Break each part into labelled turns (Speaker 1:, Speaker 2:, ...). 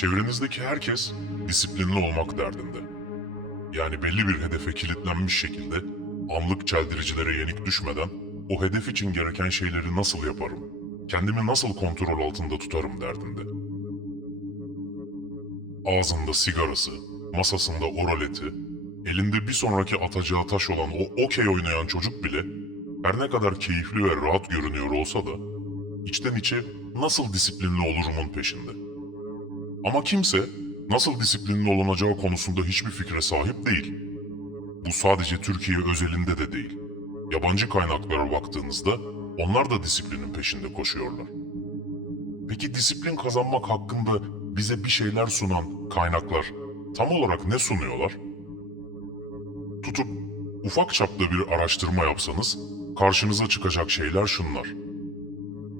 Speaker 1: Çevrenizdeki herkes disiplinli olmak derdinde. Yani belli bir hedefe kilitlenmiş şekilde anlık çeldiricilere yenik düşmeden o hedef için gereken şeyleri nasıl yaparım, kendimi nasıl kontrol altında tutarım derdinde. Ağzında sigarası, masasında oraleti, elinde bir sonraki atacağı taş olan o okey oynayan çocuk bile her ne kadar keyifli ve rahat görünüyor olsa da içten içe nasıl disiplinli olurumun peşinde. Ama kimse nasıl disiplinli olunacağı konusunda hiçbir fikre sahip değil. Bu sadece Türkiye özelinde de değil. Yabancı kaynaklara baktığınızda onlar da disiplinin peşinde koşuyorlar. Peki disiplin kazanmak hakkında bize bir şeyler sunan kaynaklar tam olarak ne sunuyorlar? Tutup ufak çapta bir araştırma yapsanız karşınıza çıkacak şeyler şunlar.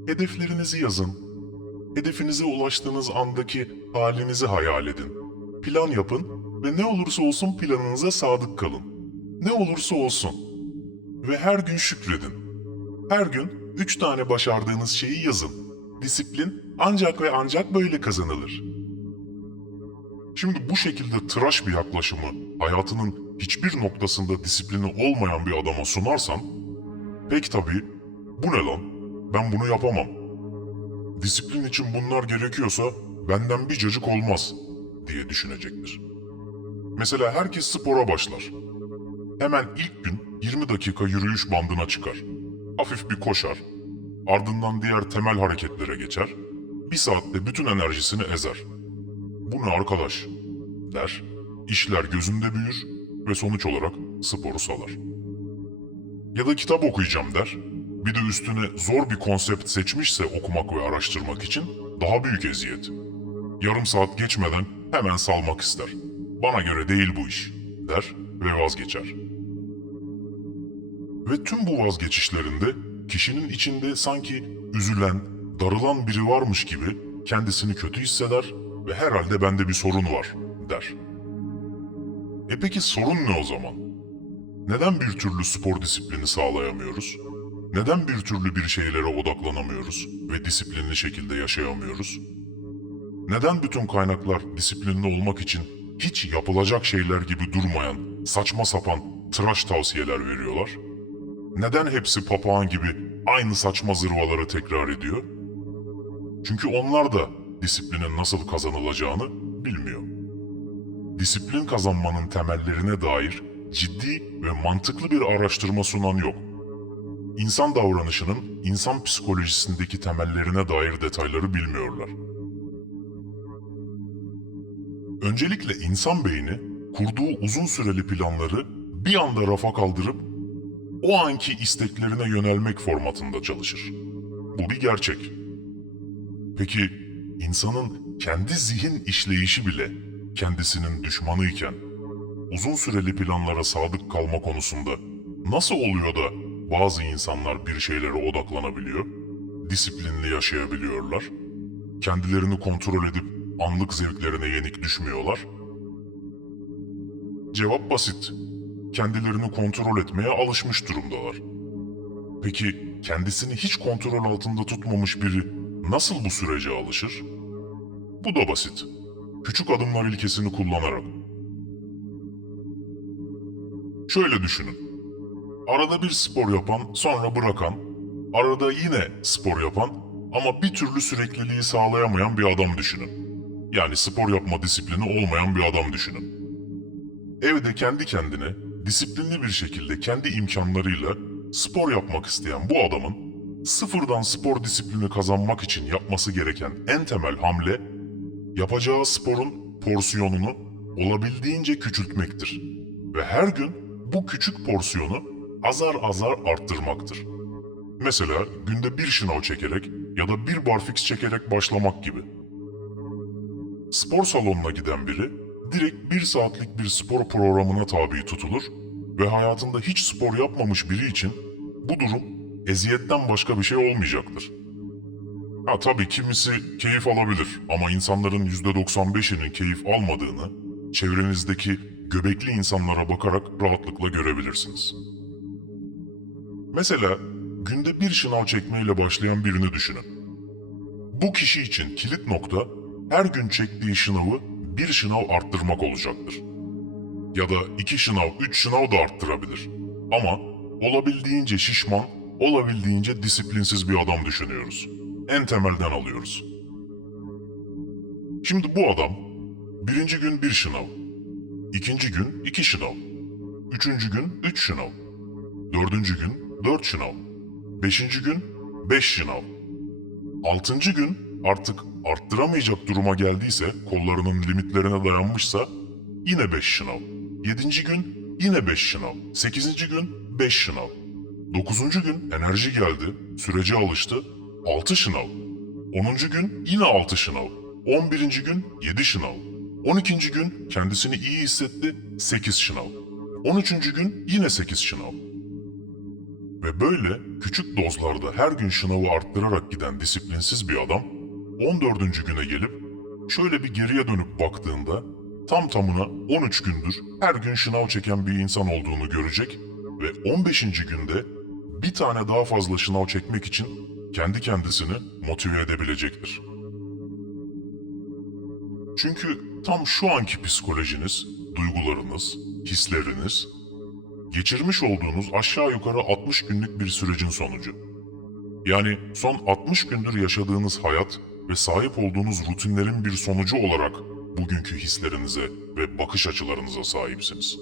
Speaker 1: Hedeflerinizi yazın. Hedefinize ulaştığınız andaki halinizi hayal edin. Plan yapın ve ne olursa olsun planınıza sadık kalın. Ne olursa olsun. Ve her gün şükredin. Her gün üç tane başardığınız şeyi yazın. Disiplin ancak ve ancak böyle kazanılır. Şimdi bu şekilde tıraş bir yaklaşımı hayatının hiçbir noktasında disiplini olmayan bir adama sunarsan, pek tabii bu ne lan ben bunu yapamam. Disiplin için bunlar gerekiyorsa benden bir cacık olmaz diye düşünecektir. Mesela herkes spora başlar. Hemen ilk gün 20 dakika yürüyüş bandına çıkar. Hafif bir koşar. Ardından diğer temel hareketlere geçer. Bir saatte bütün enerjisini ezer. Bu ne arkadaş? der. İşler gözünde büyür ve sonuç olarak sporu salar. Ya da kitap okuyacağım der. Bir de üstüne zor bir konsept seçmişse okumak ve araştırmak için daha büyük eziyet. Yarım saat geçmeden hemen salmak ister. Bana göre değil bu iş der ve vazgeçer. Ve tüm bu vazgeçişlerinde kişinin içinde sanki üzülen, darılan biri varmış gibi kendisini kötü hisseder ve herhalde bende bir sorun var der. E peki sorun ne o zaman? Neden bir türlü spor disiplini sağlayamıyoruz? Neden bir türlü bir şeylere odaklanamıyoruz ve disiplinli şekilde yaşayamıyoruz? Neden bütün kaynaklar disiplinli olmak için hiç yapılacak şeyler gibi durmayan, saçma sapan tıraş tavsiyeler veriyorlar? Neden hepsi papağan gibi aynı saçma zırvaları tekrar ediyor? Çünkü onlar da disiplinin nasıl kazanılacağını bilmiyor. Disiplin kazanmanın temellerine dair ciddi ve mantıklı bir araştırma sunan yok. İnsan davranışının insan psikolojisindeki temellerine dair detayları bilmiyorlar. Öncelikle insan beyni kurduğu uzun süreli planları bir anda rafa kaldırıp o anki isteklerine yönelmek formatında çalışır. Bu bir gerçek. Peki insanın kendi zihin işleyişi bile kendisinin düşmanıyken uzun süreli planlara sadık kalma konusunda nasıl oluyor da bazı insanlar bir şeylere odaklanabiliyor, disiplinli yaşayabiliyorlar, kendilerini kontrol edip anlık zevklerine yenik düşmüyorlar? Cevap basit. Kendilerini kontrol etmeye alışmış durumdalar. Peki kendisini hiç kontrol altında tutmamış biri nasıl bu sürece alışır? Bu da basit. Küçük adımlar ilkesini kullanarak. Şöyle düşünün. Arada bir spor yapan, sonra bırakan, arada yine spor yapan ama bir türlü sürekliliği sağlayamayan bir adam düşünün. Yani spor yapma disiplini olmayan bir adam düşünün. Evde kendi kendine disiplinli bir şekilde kendi imkanlarıyla spor yapmak isteyen bu adamın sıfırdan spor disiplini kazanmak için yapması gereken en temel hamle yapacağı sporun porsiyonunu olabildiğince küçültmektir. Ve her gün bu küçük porsiyonu azar azar arttırmaktır. Mesela günde bir şınav çekerek ya da bir barfiks çekerek başlamak gibi. Spor salonuna giden biri direkt bir saatlik bir spor programına tabi tutulur ve hayatında hiç spor yapmamış biri için bu durum eziyetten başka bir şey olmayacaktır. Ha tabii kimisi keyif alabilir ama insanların %95'inin keyif almadığını çevrenizdeki göbekli insanlara bakarak rahatlıkla görebilirsiniz. Mesela günde bir şınav çekmeyle başlayan birini düşünün. Bu kişi için kilit nokta her gün çektiği şınavı bir şınav arttırmak olacaktır. Ya da iki şınav, üç şınav da arttırabilir. Ama olabildiğince şişman, olabildiğince disiplinsiz bir adam düşünüyoruz. En temelden alıyoruz. Şimdi bu adam birinci gün bir şınav, ikinci gün iki şınav, üçüncü gün üç şınav, dördüncü gün dört şınav, beşinci gün beş şınav, altıncı gün artık arttıramayacak duruma geldiyse, kollarının limitlerine dayanmışsa yine beş şınav, yedinci gün yine beş şınav, sekizinci gün beş şınav, dokuzuncu gün enerji geldi, sürece alıştı, altı şınav, onuncu gün yine altı şınav, on birinci gün yedi şınav, on ikinci gün kendisini iyi hissetti, sekiz şınav, on üçüncü gün yine sekiz şınav. Ve böyle küçük dozlarda her gün şınavı arttırarak giden disiplinsiz bir adam 14. güne gelip şöyle bir geriye dönüp baktığında tam tamına 13 gündür her gün şınav çeken bir insan olduğunu görecek ve 15. günde bir tane daha fazla şınav çekmek için kendi kendisini motive edebilecektir. Çünkü tam şu anki psikolojiniz, duygularınız, hisleriniz geçirmiş olduğunuz aşağı yukarı 60 günlük bir sürecin sonucu. Yani son 60 gündür yaşadığınız hayat ve sahip olduğunuz rutinlerin bir sonucu olarak bugünkü hislerinize ve bakış açılarınıza sahipsiniz.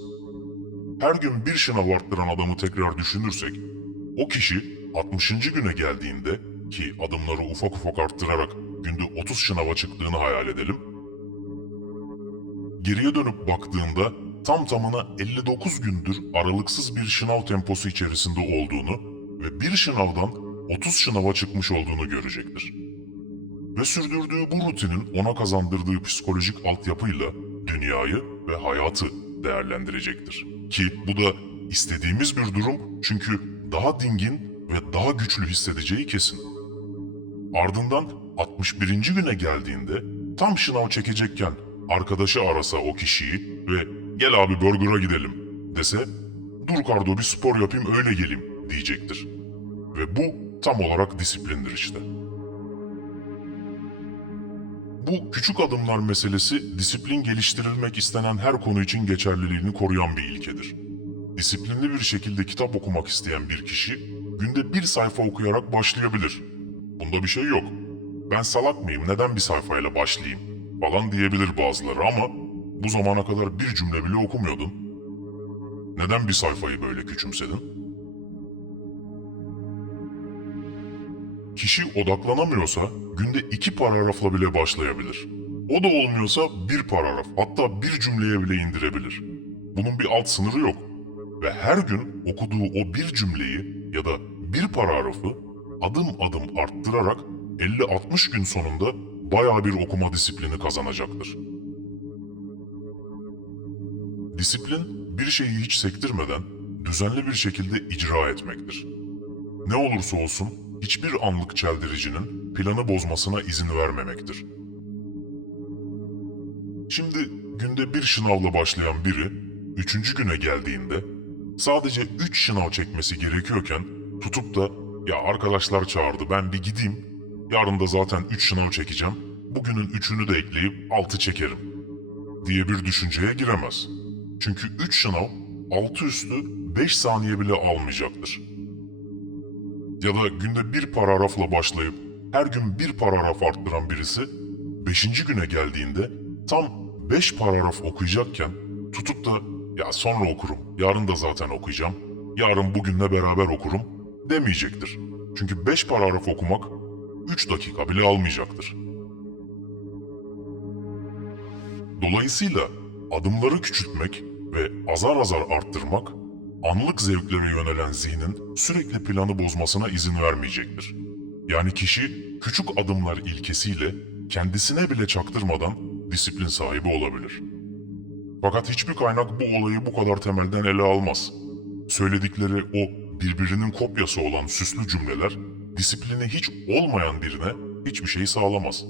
Speaker 1: Her gün bir şınav arttıran adamı tekrar düşünürsek, o kişi 60. güne geldiğinde ki adımları ufak ufak arttırarak günde 30 şınava çıktığını hayal edelim, geriye dönüp baktığında tam tamına 59 gündür aralıksız bir şınav temposu içerisinde olduğunu ve bir şınavdan 30 şınava çıkmış olduğunu görecektir. Ve sürdürdüğü bu rutinin ona kazandırdığı psikolojik altyapıyla dünyayı ve hayatı değerlendirecektir. Ki bu da istediğimiz bir durum çünkü daha dingin ve daha güçlü hissedeceği kesin. Ardından 61. güne geldiğinde tam şınav çekecekken arkadaşı arasa o kişiyi ve gel abi burger'a gidelim dese dur Kardo bir spor yapayım öyle geleyim diyecektir. Ve bu tam olarak disiplindir işte. Bu küçük adımlar meselesi disiplin geliştirilmek istenen her konu için geçerliliğini koruyan bir ilkedir. Disiplinli bir şekilde kitap okumak isteyen bir kişi günde bir sayfa okuyarak başlayabilir. Bunda bir şey yok. Ben salak mıyım neden bir sayfayla başlayayım falan diyebilir bazıları ama bu zamana kadar bir cümle bile okumuyordun. Neden bir sayfayı böyle küçümsedin? Kişi odaklanamıyorsa günde iki paragrafla bile başlayabilir. O da olmuyorsa bir paragraf hatta bir cümleye bile indirebilir. Bunun bir alt sınırı yok. Ve her gün okuduğu o bir cümleyi ya da bir paragrafı adım adım arttırarak 50-60 gün sonunda bayağı bir okuma disiplini kazanacaktır. Disiplin bir şeyi hiç sektirmeden düzenli bir şekilde icra etmektir. Ne olursa olsun hiçbir anlık çeldiricinin planı bozmasına izin vermemektir. Şimdi günde bir şınavla başlayan biri üçüncü güne geldiğinde sadece üç şınav çekmesi gerekiyorken tutup da ya arkadaşlar çağırdı ben bir gideyim yarın da zaten üç şınav çekeceğim bugünün üçünü de ekleyip altı çekerim diye bir düşünceye giremez. Çünkü 3 şınav 6 üstü 5 saniye bile almayacaktır. Ya da günde bir paragrafla başlayıp her gün bir paragraf arttıran birisi 5. güne geldiğinde tam 5 paragraf okuyacakken tutup da ya sonra okurum, yarın da zaten okuyacağım, yarın bugünle beraber okurum demeyecektir. Çünkü 5 paragraf okumak 3 dakika bile almayacaktır. Dolayısıyla adımları küçültmek ve azar azar arttırmak, anlık zevklere yönelen zihnin sürekli planı bozmasına izin vermeyecektir. Yani kişi küçük adımlar ilkesiyle kendisine bile çaktırmadan disiplin sahibi olabilir. Fakat hiçbir kaynak bu olayı bu kadar temelden ele almaz. Söyledikleri o birbirinin kopyası olan süslü cümleler disiplini hiç olmayan birine hiçbir şey sağlamaz.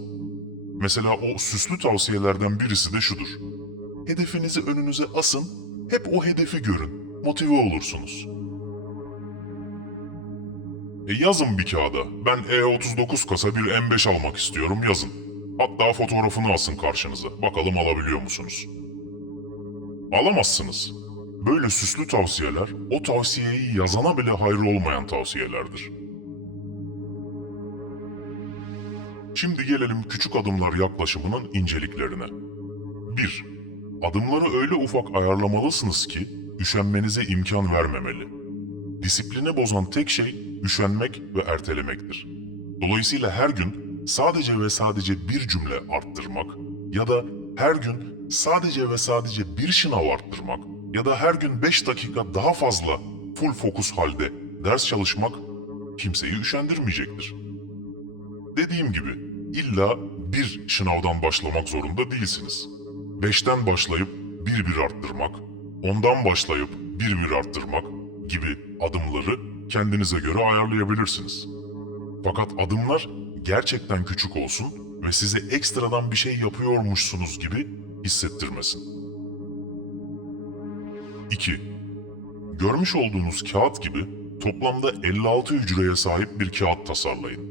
Speaker 1: Mesela o süslü tavsiyelerden birisi de şudur. Hedefinizi önünüze asın, hep o hedefi görün. Motive olursunuz. E yazın bir kağıda. Ben E39 kasa bir M5 almak istiyorum yazın. Hatta fotoğrafını asın karşınıza. Bakalım alabiliyor musunuz? Alamazsınız. Böyle süslü tavsiyeler o tavsiyeyi yazana bile hayrı olmayan tavsiyelerdir. Şimdi gelelim küçük adımlar yaklaşımının inceliklerine. 1. Adımları öyle ufak ayarlamalısınız ki üşenmenize imkan vermemeli. Disiplini bozan tek şey üşenmek ve ertelemektir. Dolayısıyla her gün sadece ve sadece bir cümle arttırmak ya da her gün sadece ve sadece bir şınav arttırmak ya da her gün 5 dakika daha fazla full fokus halde ders çalışmak kimseyi üşendirmeyecektir. Dediğim gibi illa bir şınavdan başlamak zorunda değilsiniz. Beşten başlayıp bir bir arttırmak, ondan başlayıp bir bir arttırmak gibi adımları kendinize göre ayarlayabilirsiniz. Fakat adımlar gerçekten küçük olsun ve size ekstradan bir şey yapıyormuşsunuz gibi hissettirmesin. 2. Görmüş olduğunuz kağıt gibi toplamda 56 hücreye sahip bir kağıt tasarlayın.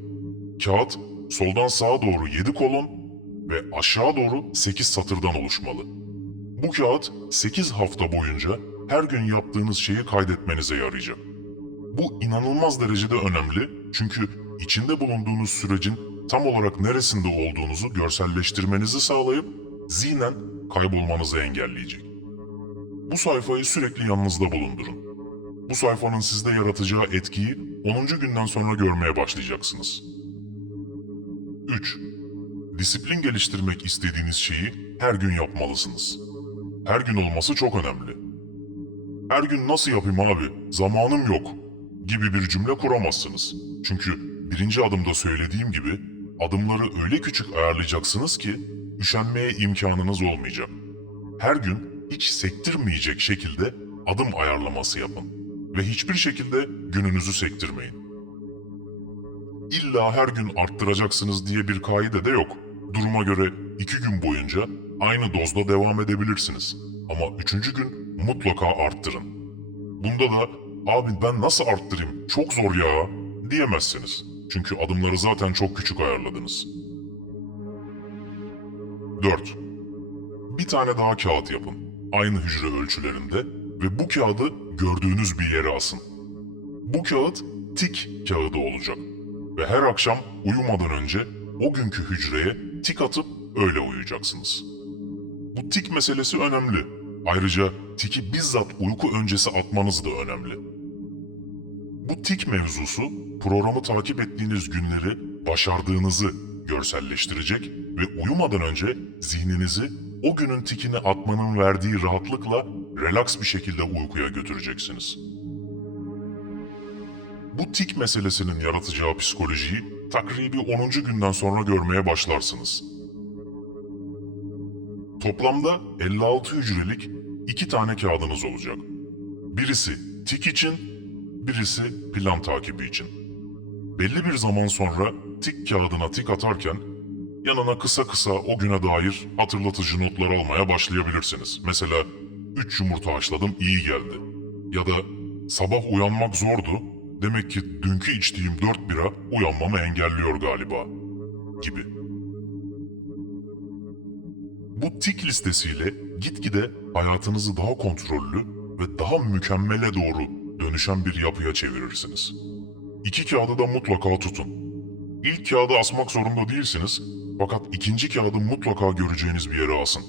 Speaker 1: Kağıt soldan sağa doğru 7 kolon ve aşağı doğru 8 satırdan oluşmalı. Bu kağıt 8 hafta boyunca her gün yaptığınız şeyi kaydetmenize yarayacak. Bu inanılmaz derecede önemli çünkü içinde bulunduğunuz sürecin tam olarak neresinde olduğunuzu görselleştirmenizi sağlayıp zihnen kaybolmanızı engelleyecek. Bu sayfayı sürekli yanınızda bulundurun. Bu sayfanın sizde yaratacağı etkiyi 10. günden sonra görmeye başlayacaksınız. 3. Disiplin geliştirmek istediğiniz şeyi her gün yapmalısınız. Her gün olması çok önemli. Her gün nasıl yapayım abi, zamanım yok gibi bir cümle kuramazsınız. Çünkü birinci adımda söylediğim gibi adımları öyle küçük ayarlayacaksınız ki üşenmeye imkanınız olmayacak. Her gün hiç sektirmeyecek şekilde adım ayarlaması yapın ve hiçbir şekilde gününüzü sektirmeyin. İlla her gün arttıracaksınız diye bir kaide de yok. Duruma göre iki gün boyunca aynı dozda devam edebilirsiniz. Ama üçüncü gün mutlaka arttırın. Bunda da abi ben nasıl arttırayım çok zor ya diyemezsiniz. Çünkü adımları zaten çok küçük ayarladınız. 4. Bir tane daha kağıt yapın. Aynı hücre ölçülerinde ve bu kağıdı gördüğünüz bir yere asın. Bu kağıt tik kağıdı olacak. Ve her akşam uyumadan önce o günkü hücreye tik atıp öyle uyuyacaksınız. Bu tik meselesi önemli. Ayrıca tiki bizzat uyku öncesi atmanız da önemli. Bu tik mevzusu programı takip ettiğiniz günleri başardığınızı görselleştirecek ve uyumadan önce zihninizi o günün tikini atmanın verdiği rahatlıkla relax bir şekilde uykuya götüreceksiniz. Bu tik meselesinin yaratacağı psikolojiyi takribi 10. günden sonra görmeye başlarsınız. Toplamda 56 hücrelik iki tane kağıdınız olacak. Birisi tik için, birisi plan takibi için. Belli bir zaman sonra tik kağıdına tik atarken yanına kısa kısa o güne dair hatırlatıcı notlar almaya başlayabilirsiniz. Mesela 3 yumurta haşladım iyi geldi. Ya da sabah uyanmak zordu. Demek ki dünkü içtiğim 4 bira uyanmamı engelliyor galiba. Gibi. Bu tik listesiyle gitgide hayatınızı daha kontrollü ve daha mükemmele doğru dönüşen bir yapıya çevirirsiniz. İki kağıdı da mutlaka tutun. İlk kağıdı asmak zorunda değilsiniz fakat ikinci kağıdı mutlaka göreceğiniz bir yere asın.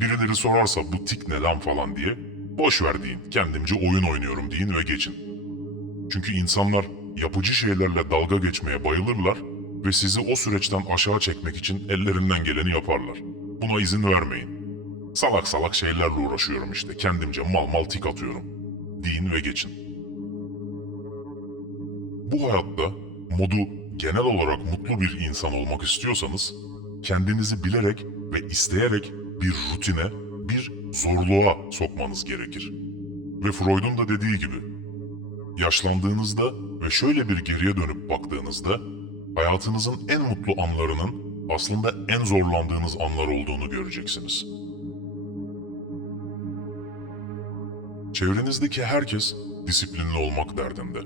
Speaker 1: Birileri sorarsa bu tik ne lan falan diye boş ver deyin kendimce oyun oynuyorum deyin ve geçin. Çünkü insanlar yapıcı şeylerle dalga geçmeye bayılırlar ve sizi o süreçten aşağı çekmek için ellerinden geleni yaparlar. Buna izin vermeyin. Salak salak şeylerle uğraşıyorum işte kendimce mal mal tik atıyorum. Deyin ve geçin. Bu hayatta modu genel olarak mutlu bir insan olmak istiyorsanız kendinizi bilerek ve isteyerek bir rutine, bir zorluğa sokmanız gerekir. Ve Freud'un da dediği gibi yaşlandığınızda ve şöyle bir geriye dönüp baktığınızda hayatınızın en mutlu anlarının aslında en zorlandığınız anlar olduğunu göreceksiniz. Çevrenizdeki herkes disiplinli olmak derdinde.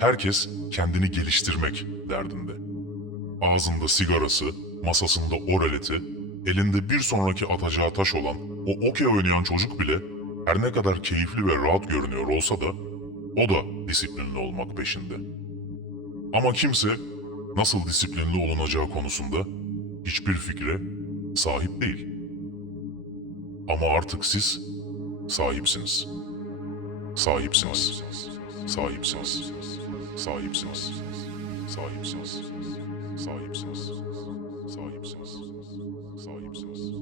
Speaker 1: Herkes kendini geliştirmek derdinde. Ağzında sigarası, masasında o roleti, elinde bir sonraki atacağı taş olan o okey oynayan çocuk bile her ne kadar keyifli ve rahat görünüyor olsa da o da disiplinli olmak peşinde. Ama kimse nasıl disiplinli olunacağı konusunda hiçbir fikre sahip değil. Ama artık siz sahipsiniz. Sahipsiniz. Sahipsiniz. Sahipsiniz. Sahipsiniz. Sahipsiniz. Sahipsiniz.